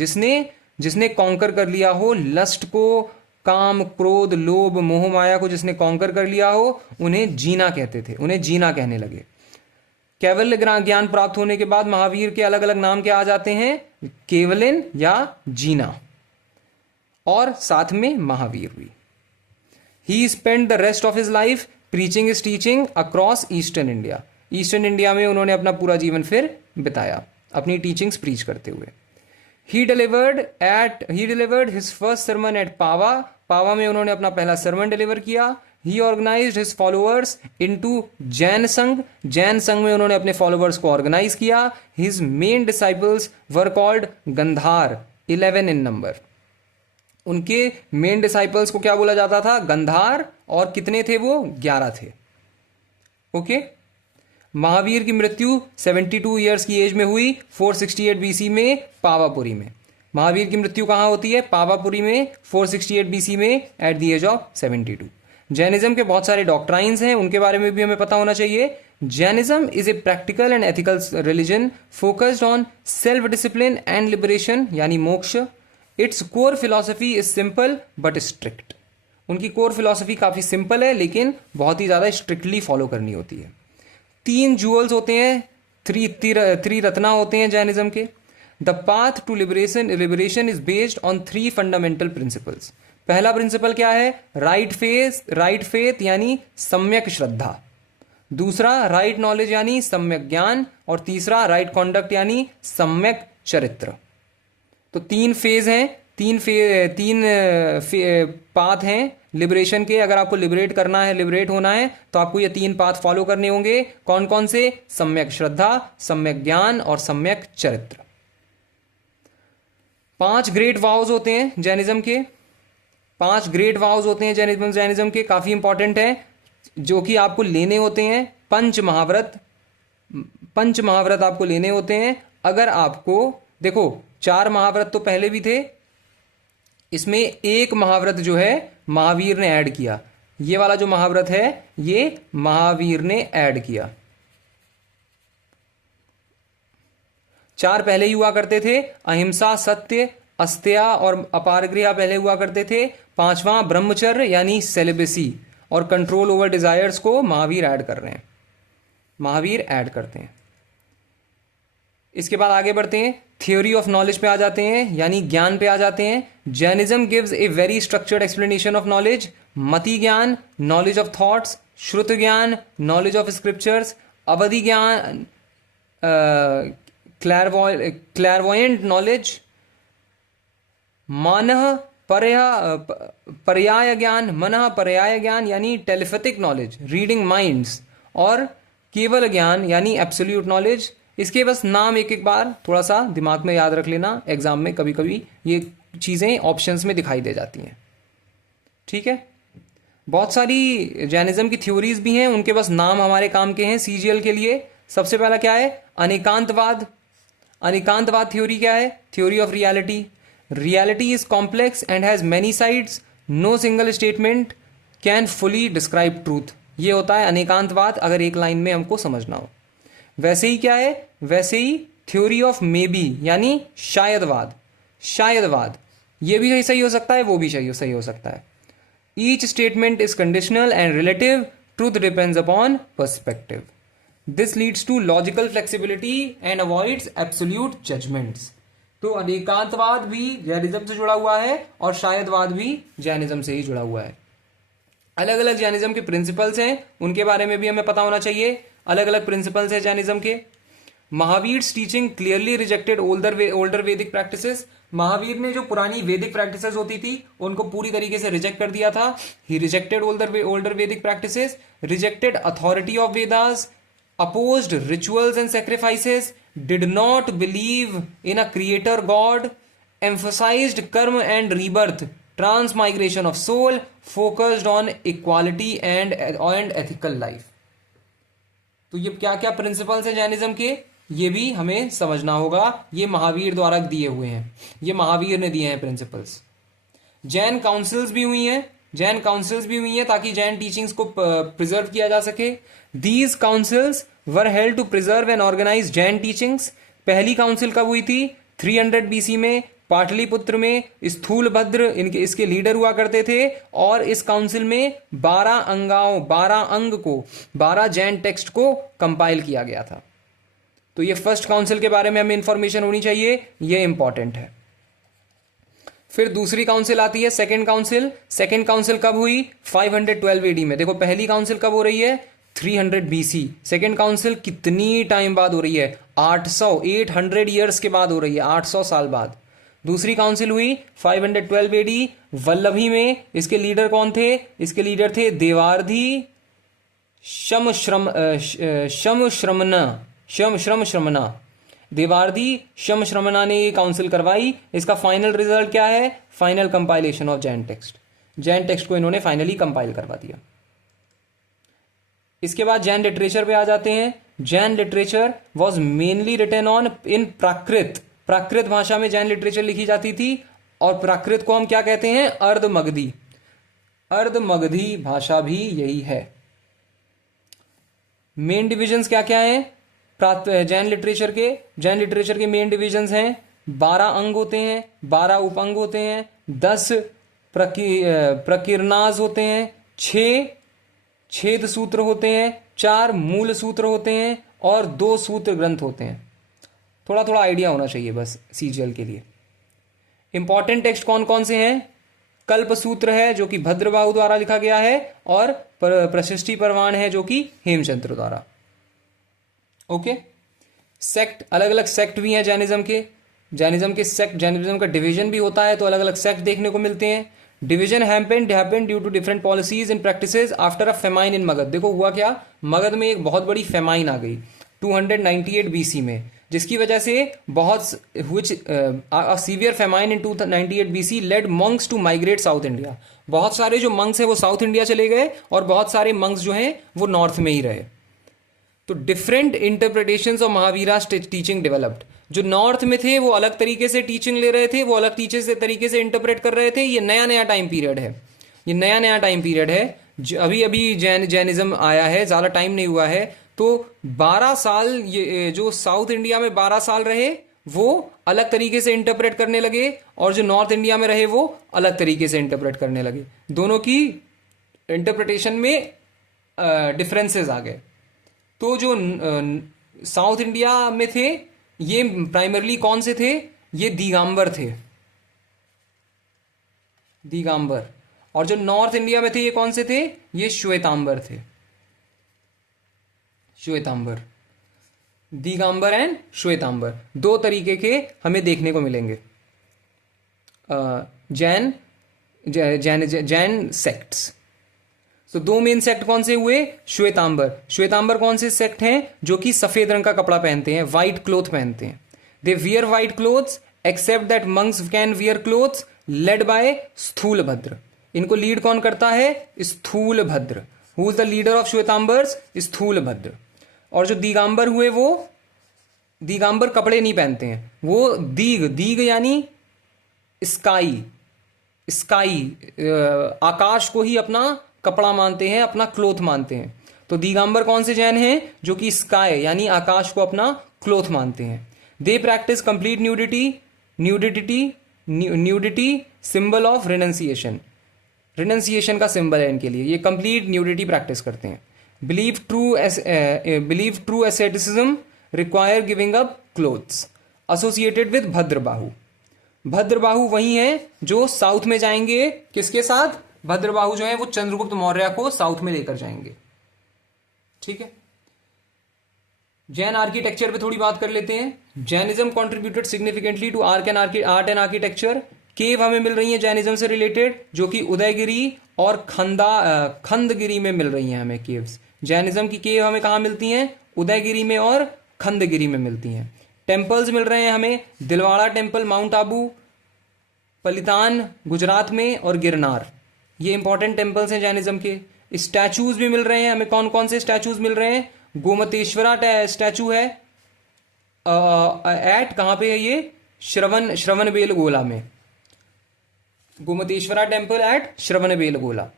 जिसने कॉन्कर कर लिया हो लस्ट को, काम, क्रोध, लोभ, मोह माया को जिसने कॉन्कर कर लिया हो, उन्हें जीना कहते थे, उन्हें जीना कहने लगे। कैवल्य ज्ञान प्राप्त होने के बाद महावीर के अलग अलग नाम क्या आ जाते हैं? केवलिन या जीना, और साथ में महावीर भी। He spend the rest of his life preaching his teaching across eastern India. Eastern India में उन्होंने अपना पूरा जीवन फिर बिताया अपनी टीचिंग्स प्रीच करते हुए। He delivered his first sermon at Pava. पावा में उन्होंने अपना पहला सरमन डिलीवर किया। He organized his followers into Jain संघ। जैन संघ में उन्होंने अपने फॉलोअर्स को ऑर्गेनाइज किया। His main disciples were called Gandhar, 11 in number। उनके मेन डिसाइपल्स को क्या बोला जाता था? गंधार। और कितने थे वो? 11 थे। ओके। महावीर की मृत्यु 72 ईयर्स की एज में हुई 468 बीसी में पावापुरी में। महावीर की मृत्यु कहाँ होती है? पावापुरी में 468 बीसी में at the age of 72। Jainism के बहुत सारे डॉक्ट्राइन्स हैं, उनके बारे में भी हमें पता होना चाहिए। Jainism is a practical and ethical religion focused on self discipline and liberation यानी मोक्ष। Its core philosophy is simple but strict. उनकी कोर फिलॉसफी काफी सिंपल है लेकिन बहुत ही ज्यादा स्ट्रिक्टली फॉलो करनी होती है। 3 जूअल्स होते हैं, थ्री रत्ना होते हैं जैनिज्म के। The path to liberation is based on 3 fundamental principles. पहला प्रिंसिपल क्या है? राइट फेथ यानी सम्यक श्रद्धा। दूसरा राइट नॉलेज यानी सम्यक ज्ञान। और तीसरा राइट कॉन्डक्ट यानी सम्यक चरित्र। तो 3 फेज हैं, 3 पाथ हैं लिबरेशन के। अगर आपको लिबरेट करना है, लिबरेट होना है, तो आपको ये 3 पाथ फॉलो करने होंगे। कौन कौन से? सम्यक श्रद्धा, सम्यक ज्ञान और सम्यक चरित्र। 5 ग्रेट वाउज होते हैं जैनिज्म के। 5 ग्रेट वाउज होते हैं जैनिज्म के, काफी इंपॉर्टेंट है, जो कि आपको लेने होते हैं। पंच महाव्रत आपको लेने होते हैं। अगर आपको देखो 4 महाव्रत तो पहले भी थे, इसमें एक महाव्रत जो है महावीर ने ऐड किया। ये वाला जो महाव्रत है ये महावीर ने ऐड किया। 4 पहले ही हुआ करते थे, अहिंसा, सत्य, अस्त्या और अपारगृह पहले हुआ करते थे। 5वां ब्रह्मचर्य यानी सेलिबेसी और कंट्रोल ओवर डिजायर्स को महावीर ऐड कर रहे हैं, महावीर ऐड करते हैं। इसके बाद आगे बढ़ते हैं, थ्योरी ऑफ नॉलेज पे आ जाते हैं यानी ज्ञान पे आ जाते हैं। Jainism gives a very structured explanation of knowledge. मति ज्ञान, नॉलेज ऑफ थॉट्स, श्रुत ज्ञान, नॉलेज ऑफ स्क्रिप्चर्स, अवधि ज्ञान, क्लैरवॉयंट नॉलेज, पर्याय ज्ञान यानी टेलीपैथिक नॉलेज, रीडिंग माइंड्स, और केवल ज्ञान यानी एब्सोल्यूट नॉलेज। इसके बस नाम एक बार थोड़ा सा दिमाग में याद रख लेना, एग्जाम में कभी कभी ये चीजें ऑप्शंस में दिखाई दे जाती हैं। ठीक है, बहुत सारी जैनिज्म की थ्योरीज भी हैं, उनके बस नाम हमारे काम के हैं सीजीएल के लिए। सबसे पहला क्या है? अनेकांतवाद। अनेकांतवाद थ्योरी क्या है? Theory of reality. Reality is complex and has many sides, no single statement can fully describe truth, ये होता है अनेकांतवाद, अगर एक लाइन में हमको समझना हो। वैसे ही क्या है, वैसे ही थ्योरी ऑफ मे बी यानी शायदवाद, शायदवाद ये भी सही हो सकता है, वो भी सही हो सकता है। Each statement is conditional and relative, truth depends upon perspective. This leads to logical flexibility and avoids absolute judgments. तो अनेकांतवाद भी जैनिज्म से जुड़ा हुआ है और शायदवाद भी जैनिज्म से ही जुड़ा हुआ है। अलग अलग जैनिज्म के प्रिंसिपल्स हैं, उनके बारे में भी हमें पता होना चाहिए। अलग अलग प्रिंसिपल्स हैं जैनिज्म के। महावीर्स टीचिंग क्लियरली रिजेक्टेड ओल्डर वैदिक प्रैक्टिसेस। महावीर ने जो पुरानी वैदिक प्रैक्टिसेस होती थी उनको पूरी तरीके से रिजेक्ट कर दिया था। ही रिजेक्टेड ओल्डर वैदिक practices, rejected authority of Vedas, opposed rituals and sacrifices, did not believe in a creator god, emphasized karma and rebirth, transmigration of soul, focused on equality and ethical life। तो ये क्या क्या प्रिंसिपल्स हैं जैनिज्म के, ये भी हमें समझना होगा। ये महावीर द्वारा दिए हुए हैं, ये महावीर ने दिए हैं प्रिंसिपल्स। जैन काउंसिल्स भी हुई हैं, जैन काउंसिल्स भी हुई हैं ताकि जैन टीचिंग्स को प्रिजर्व किया जा सके। These councils were held to preserve and organize Jain teachings. पहली काउंसिल कब हुई थी? 300 बीसी में पाटलिपुत्र में स्थूलभद्र इसके लीडर हुआ करते थे, और इस काउंसिल में 12 अंग को 12 जैन टेक्स्ट को कंपाइल किया गया था। तो ये फर्स्ट काउंसिल के बारे में हमें इंफॉर्मेशन होनी चाहिए, ये इंपॉर्टेंट है। फिर दूसरी काउंसिल आती है सेकंड काउंसिल। सेकंड काउंसिल कब हुई? 512 एडी में। देखो पहली काउंसिल कब हो रही है? 300 बीसी। सेकंड काउंसिल कितनी टाइम बाद हो रही है? 800 ईयर्स के बाद हो रही है, 800 साल बाद। दूसरी काउंसिल हुई 512 एडी वल्लभी में। इसके लीडर कौन थे? इसके लीडर थे देवार्धी श्रमना। देवार्धी श्रमना ने ये काउंसिल करवाई। इसका फाइनल रिजल्ट क्या है? Final compilation of Jain text. Jain text को इन्होंने फाइनली कंपाइल करवा दिया। इसके बाद जैन लिटरेचर पे आ जाते हैं। Jain literature was mainly written on in Prakrit. Prakrit भाषा में जैन लिटरेचर लिखी जाती थी, और प्राकृत को हम क्या कहते हैं? अर्धमगधी। अर्धमगधी भाषा भी यही है। मेन डिविजन्स क्या क्या हैं जैन लिटरेचर के मेन डिविजन्स हैं। 12 अंग होते हैं, 12 उपअंग होते हैं, 10 प्रकीर्णाज होते हैं, 6 छेद सूत्र होते हैं, 4 मूल सूत्र होते हैं, और 2 सूत्र ग्रंथ होते हैं। थोड़ा थोड़ा आइडिया होना चाहिए बस सीजीएल के लिए। इंपॉर्टेंट टेक्स्ट कौन कौन से हैं? कल्प सूत्र है जो कि भद्रबाहु द्वारा लिखा गया है, और प्रशिष्टि परवान है जो कि हेमचंद्र द्वारा। ओके। सेक्ट, अलग अलग सेक्ट भी हैं जैनिज्म के। जैनिज्म का डिवीजन भी होता है, तो अलग अलग सेक्ट देखने को मिलते हैं। Division happened due to different policies and practices after a famine in Magadh. देखो हुआ क्या, मगध में एक बहुत बड़ी फेमाइन आ गई 298 बीसी में, जिसकी वजह से बहुत severe famine in 298 BC led monks to migrate south India. बहुत सारे जो मंक्स हैं वो साउथ इंडिया चले गए, और बहुत सारे मंक्स जो हैं वो नॉर्थ में ही रहे। तो different interpretations of Mahavira's teaching developed. जो नॉर्थ में थे वो अलग तरीके से टीचिंग ले रहे थे, वो अलग तरीके से इंटरप्रेट कर रहे थे। ये नया टाइम पीरियड है, ये नया टाइम पीरियड है। अभी अभी जैनिज्म आया है, ज़्यादा टाइम नहीं हुआ है। तो 12 साल ये जो साउथ इंडिया में 12 साल रहे वो अलग तरीके से इंटरप्रेट करने लगे, और जो नॉर्थ इंडिया में रहे वो अलग तरीके से इंटरप्रेट करने लगे। दोनों की इंटरप्रिटेशन में डिफरेंसेस आ गए। तो जो साउथ इंडिया में थे ये प्राइमरली कौन से थे? ये दिगंबर थे, दिगंबर। और जो नॉर्थ इंडिया में थे ये कौन से थे? ये श्वेतांबर थे, श्वेतांबर। दिगंबर एंड श्वेतांबर, 2 तरीके के हमें देखने को मिलेंगे जैन सेक्ट्स। तो 2 मेन सेक्ट कौन से हुए? श्वेतांबर कौन से सेक्ट हैं? जो कि सफेद रंग का कपड़ा पहनते हैं, व्हाइट क्लोथ पहनते हैं। They wear white clothes except that monks can wear clothes, led by Sthulabhadra. इनको लीड कौन करता है? Sthulabhadra. Who is the leader of Shvetambaras? Sthulabhadra. और जो दिगंबर हुए वो दिगंबर कपड़े नहीं पहनते हैं, वो दीग यानी स्काई, स्काई, आकाश को ही अपना कपड़ा मानते हैं, अपना क्लोथ मानते हैं। तो दिगंबर कौन से जैन हैं? जो कि स्काई यानी आकाश को अपना क्लोथ मानते हैं। They practice complete nudity symbol of renunciation, renunciation का सिंबल है इनके लिए, ये कंप्लीट न्यूडिटी प्रैक्टिस करते हैं। Believe true asceticism require giving up clothes, associated with Bhadrabahu. Bhadrabahu वही है जो साउथ में जाएंगे, किसके साथ? भद्रबाहु जो है वो चंद्रगुप्त मौर्य को साउथ में लेकर जाएंगे। ठीक है, जैन आर्किटेक्चर पे थोड़ी बात कर लेते हैं। Jainism contributed significantly to art and architecture. Cave हमें मिल रही है जैनिज्म से रिलेटेड, जो कि उदयगिरी और खंडगिरी में मिल रही हैं हमें केव्स। जैनिज्म की केव हमें कहाँ मिलती हैं? उदयगिरी में और खंडगिरी में मिलती हैं। टेम्पल्स मिल रहे हैं हमें, दिलवाड़ा टेम्पल माउंट आबू, पलितान गुजरात में, और गिरनार, ये इंपॉर्टेंट टेम्पल्स हैं जैनिज्म के। स्टैचूज भी मिल रहे हैं हमें, कौन कौन से स्टैचूज मिल रहे हैं? गोमतेश्वरा स्टैचू है, एट कहाँ पे है ये? श्रवणबेलगोला में, गोमतेश्वरा टेम्पल एट श्रवणबेलगोला।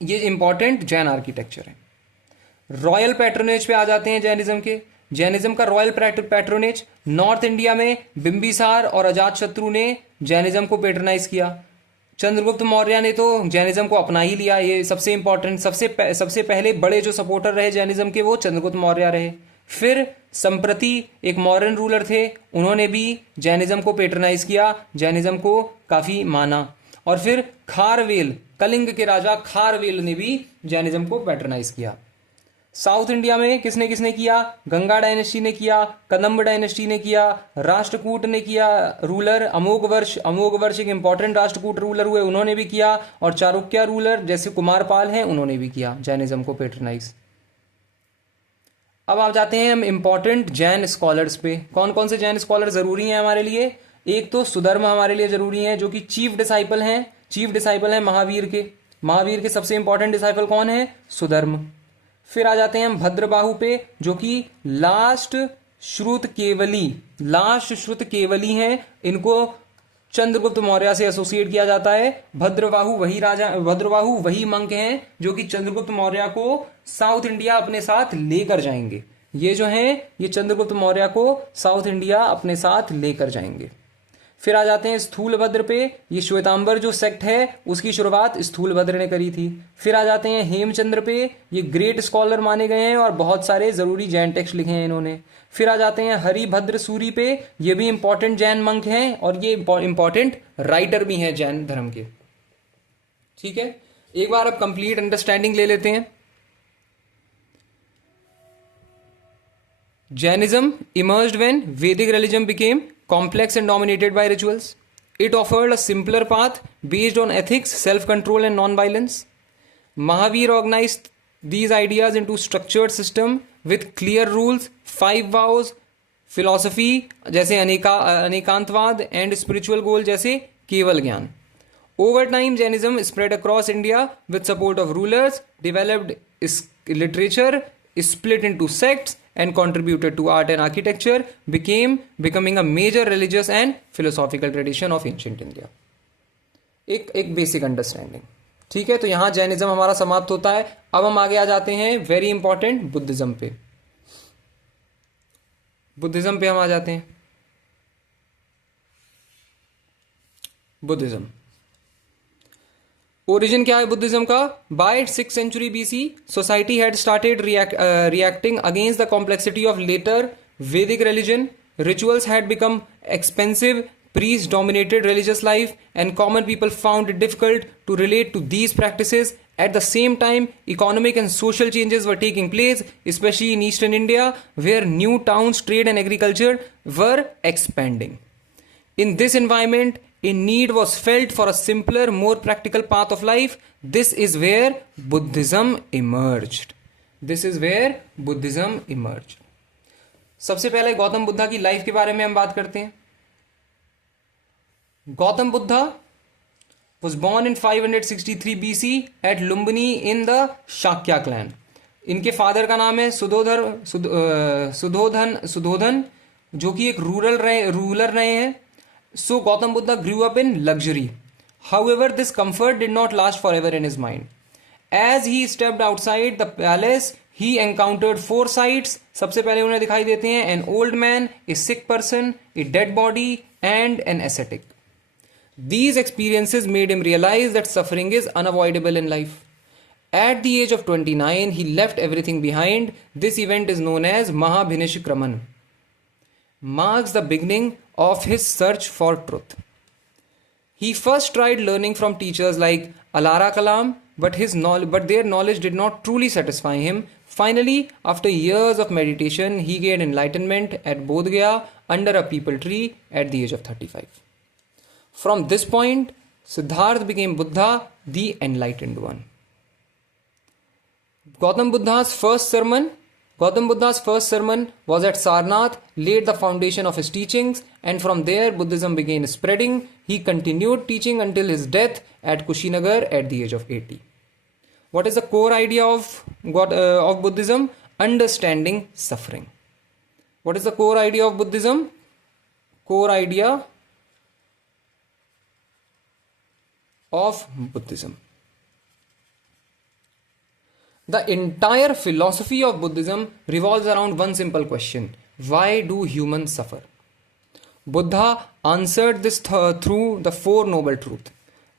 ये इंपॉर्टेंट जैन आर्किटेक्चर है। रॉयल पैट्रोनेज पे आ जाते हैं जैनिज्म के। जैनिज्म का रॉयल पैट्रोनेज, नॉर्थ इंडिया में बिंबिसार और अजातशत्रु ने जैनिज्म को पेट्रोनाइज किया। चंद्रगुप्त मौर्य ने तो जैनिज्म को अपना ही लिया। ये सबसे इंपॉर्टेंट, सबसे पहले बड़े जो सपोर्टर रहे जैनिज्म के वो चंद्रगुप्त मौर्य रहे। फिर संप्रति एक मॉडर्न रूलर थे, उन्होंने भी जैनिज्म को पेट्रोनाइज किया, जैनिज्म को काफी माना। और फिर खारवेल, कलिंग के राजा खारवेल ने भी जैनिज्म को पेट्रोनाइज किया। साउथ इंडिया में किसने किसने किया? गंगा डायनेस्टी ने किया, कदम्ब डायनेस्टी ने किया, राष्ट्रकूट ने किया रूलर, अमोघवर्ष एक इंपॉर्टेंट राष्ट्रकूट रूलर हुए, उन्होंने भी किया। और चालुक्य रूलर जैसे कुमारपाल हैं, उन्होंने भी किया जैनिज्म को पेट्रोनाइज। अब आप जाते हैं हम इंपॉर्टेंट जैन स्कॉलर्स पे। कौन कौन से जैन स्कॉलर जरूरी हैं हमारे लिए? एक तो सुधर्म हमारे लिए जरूरी है, जो कि चीफ डिसाइपल हैं महावीर के। महावीर के सबसे इंपॉर्टेंट डिसाइपल कौन है? सुधर्म। फिर आ जाते हैं हम भद्रबाहु पे, जो कि लास्ट श्रुत केवली हैं। इनको चंद्रगुप्त मौर्य से एसोसिएट किया जाता है। भद्रबाहु वही मंक हैं जो कि चंद्रगुप्त मौर्य को साउथ इंडिया अपने साथ लेकर जाएंगे। ये जो हैं ये चंद्रगुप्त मौर्य को साउथ इंडिया अपने साथ लेकर जाएंगे। फिर आ जाते हैं स्थूलभद्र पे, ये श्वेतांबर जो सेक्ट है उसकी शुरुआत स्थूलभद्र ने करी थी। फिर आ जाते हैं हेमचंद्र पे, ये ग्रेट स्कॉलर माने गए हैं और बहुत सारे जरूरी जैन टेक्स्ट लिखे हैं इन्होंने। फिर आ जाते हैं हरिभद्र सूरी पे, ये भी इंपॉर्टेंट जैन मंक हैं और ये इंपॉर्टेंट राइटर भी हैं जैन धर्म के। ठीक है, एक बार अब कंप्लीट अंडरस्टैंडिंग ले लेते हैं। Jainism emerged when Vedic religion became complex and dominated by rituals. It offered a simpler path based on ethics, self-control, and non-violence. Mahavir organized these ideas into structured system with clear rules, 5 vows, philosophy जैसे अनेकांतवाद and spiritual goal जैसे केवल ज्ञान. Over time, Jainism spread across India with support of rulers, developed literature, split into sects, and contributed to art and architecture, becoming a major religious and philosophical tradition of ancient India. एक बेसिक अंडरस्टैंडिंग। ठीक है, तो यहां जैनिज्म हमारा समाप्त होता है। अब हम आगे आ जाते हैं वेरी इंपॉर्टेंट बुद्धिज्म पे। बुद्धिज्म पे हम आ जाते हैं। बुद्धिज्म ओरिजिन क्या है बुद्धिज्म का? By 6th century BC, society had started reacting against the complexity of later Vedic religion. Rituals had become expensive, priests dominated religious life, and common people found it difficult to relate to these practices. At the same time, economic and social changes were taking place, especially in eastern India, where new towns, trade, and agriculture were expanding. In this environment, a need was felt for a simpler, more practical path of life. This is where Buddhism emerged. सबसे पहले गौतम बुद्धा की लाइफ के बारे में हम बात करते हैं। Gautam Buddha was born in 563 BC at Lumbini in the Shakya clan. इनके फादर का नाम है सुधोधन, जो कि एक रूलर रहे हैं। So Gautam Buddha grew up in luxury. However, this comfort did not last forever in his mind. As he stepped outside the palace, he encountered four sights. सबसे पहले उन्हें दिखाई देते हैं an old man, a sick person, a dead body, and an ascetic. These experiences made him realize that suffering is unavoidable in life. At the age of 29, he left everything behind. This event is known as Mahabhinishkraman. Marks the beginning of his search for truth. He first tried learning from teachers like Alara Kalam, but their knowledge did not truly satisfy him. Finally, after years of meditation, he gained enlightenment at Bodh Gaya under a peepal tree at the age of 35. From this point, Siddhartha became Buddha, the enlightened one. Gautam Buddha's first sermon was at Sarnath, laid the foundation of his teachings, and from there Buddhism began spreading. He continued teaching until his death at Kushinagar at the age of 80. What is the core idea of Buddhism? Understanding suffering. What is the core idea of Buddhism? Core idea of Buddhism. The entire philosophy of Buddhism revolves around one simple question: why do humans suffer? Buddha answered this through the Four Noble Truths.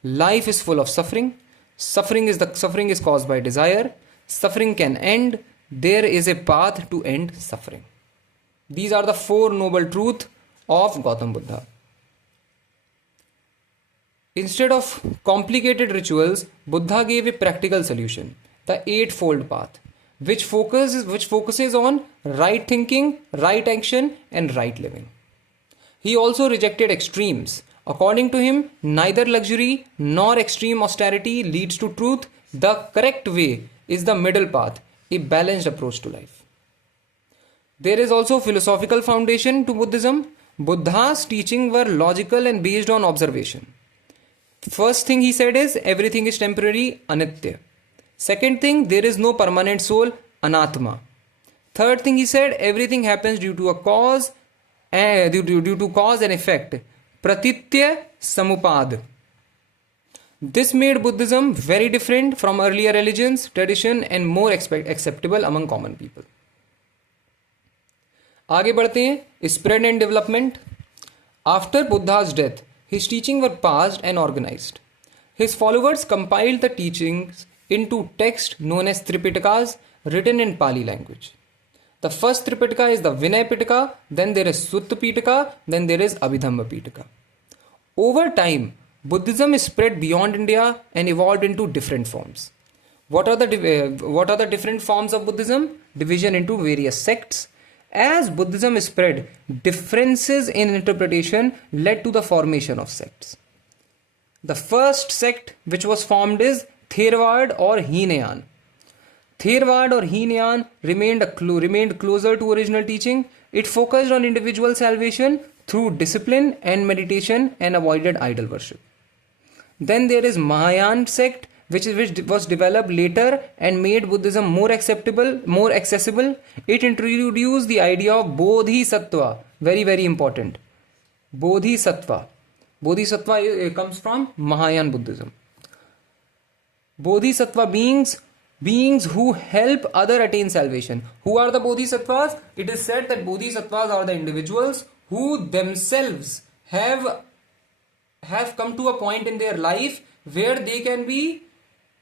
Life is full of suffering. Suffering is caused by desire. Suffering can end. There is a path to end suffering. These are the Four Noble Truths of Gautam Buddha. Instead of complicated rituals, Buddha gave a practical solution: the Eightfold Path, which focuses on right thinking, right action, and right living. He also rejected extremes. According to him, neither luxury nor extreme austerity leads to truth. The correct way is the middle path, a balanced approach to life. There is also philosophical foundation to Buddhism. Buddha's teachings were logical and based on observation. First thing he said is everything is temporary, anitya. Second thing, there is no permanent soul, anatma. Third thing he said, everything happens due to a cause, due to cause and effect, pratitya samupad. This made Buddhism very different from earlier religions, tradition, and more acceptable among common people. आगे बढ़ते हैं, spread and development. After Buddha's death, his teachings were passed and organized. His followers compiled the teachings into text known as Tripitakas, written in Pali language. The first Tripitaka is the Vinay Pitaka, then there is Sutta Pitaka, then there is Abhidhamma Pitaka. Over time, Buddhism is spread beyond India and evolved into different forms. What are the different forms of Buddhism? Division into various sects. As Buddhism spread, differences in interpretation led to the formation of sects. The first sect which was formed is Theravada or Hinayan. Theravada or Hinayan remained closer to original teaching. It focused on individual salvation through discipline and meditation and avoided idol worship. Then there is Mahayana sect, which was developed later and made Buddhism more accessible. It introduced the idea of Bodhisattva, very, very important. Bodhisattva comes from Mahayana Buddhism. Bodhisattva beings who help other attain salvation. Who are the Bodhisattvas? It is said that Bodhisattvas are the individuals who themselves have come to a point in their life where they can be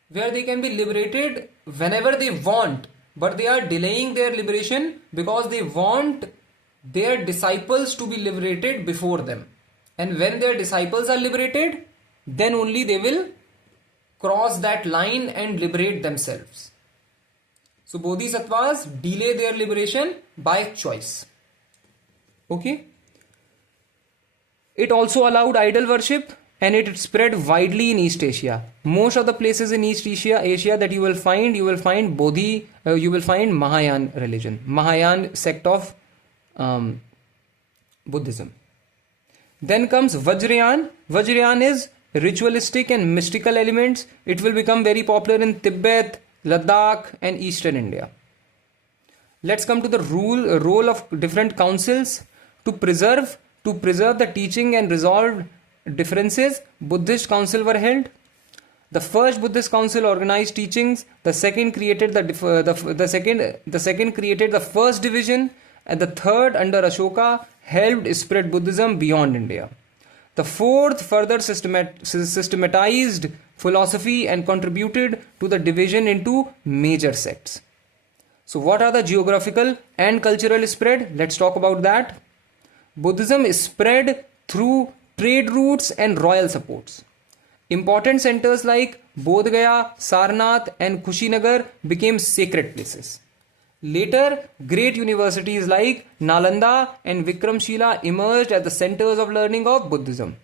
liberated whenever they want, but they are delaying their liberation because they want their disciples to be liberated before them. And when their disciples are liberated, then only they will cross that line and liberate themselves. So Bodhisattvas delay their liberation by choice. Okay? It also allowed idol worship, and it spread widely in East Asia. Most of the places in East Asia that you will find Mahayana religion, Mahayana sect of Buddhism. Then comes Vajrayana. Vajrayana is ritualistic and mystical elements. It will become very popular in Tibet, Ladakh, and Eastern India. Let's come to the role of different councils to preserve the teaching and resolve differences, Buddhist council were held. The first Buddhist council organized teachings. The second created the second created the first division, and the third under Ashoka helped spread Buddhism beyond India. The fourth further systematized philosophy and contributed to the division into major sects. So, what are the geographical and cultural spread? Let's talk about that. Buddhism is spread through trade routes and royal supports. Important centers like Bodh Gaya, Sarnath, and Kushinagar became sacred places. Later, great universities like Nalanda and Vikramshila emerged as the centers of learning of Buddhism.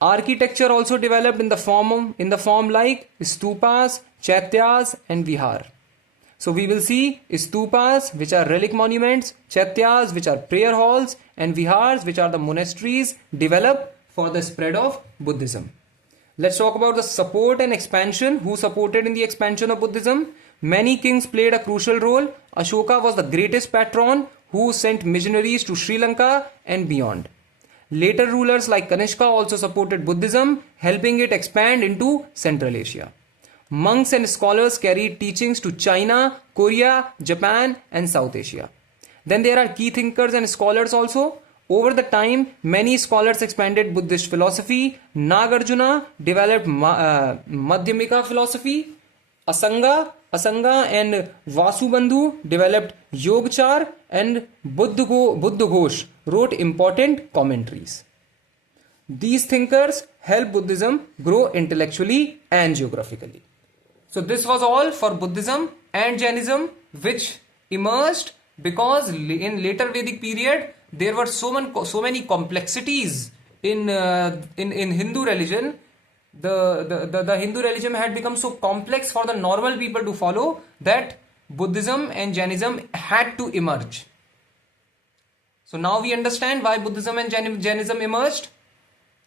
Architecture also developed in the form like stupas, chaityas, and vihar. So we will see stupas, which are relic monuments, chaityas, which are prayer halls, and vihars, which are the monasteries developed for the spread of Buddhism. Let's talk about the support and expansion. Who supported in the expansion of Buddhism? Many kings played a crucial role. Ashoka was the greatest patron who sent missionaries to Sri Lanka and beyond. Later rulers like Kanishka also supported Buddhism, helping it expand into Central Asia. Monks and scholars carried teachings to China, Korea, Japan, and South Asia. Then there are key thinkers and scholars also. Over the time, many scholars expanded Buddhist philosophy. Nagarjuna developed Madhyamika philosophy. Asanga and Vasubandhu developed Yogachar, and Buddha Ghosh wrote important commentaries. These thinkers helped Buddhism grow intellectually and geographically. So this was all for Buddhism and Jainism, which emerged because in later Vedic period there were so many complexities in Hindu religion. The Hindu religion had become so complex for the normal people to follow that Buddhism and Jainism had to emerge. So now we understand why Buddhism and Jainism emerged.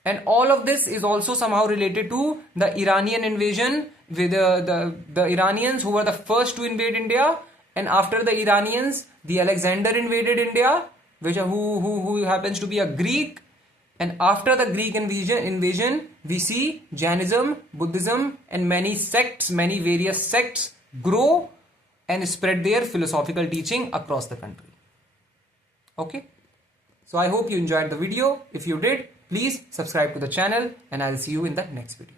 And all of this is also somehow related to the Iranian invasion, with the Iranians who were the first to invade India. And after the Iranians, the Alexander invaded India, who happens to be a Greek. And after the Greek invasion, we see Jainism, Buddhism, and many various sects grow and spread their philosophical teaching across the country. Okay. So I hope you enjoyed the video. If you did, please subscribe to the channel, and I'll see you in the next video.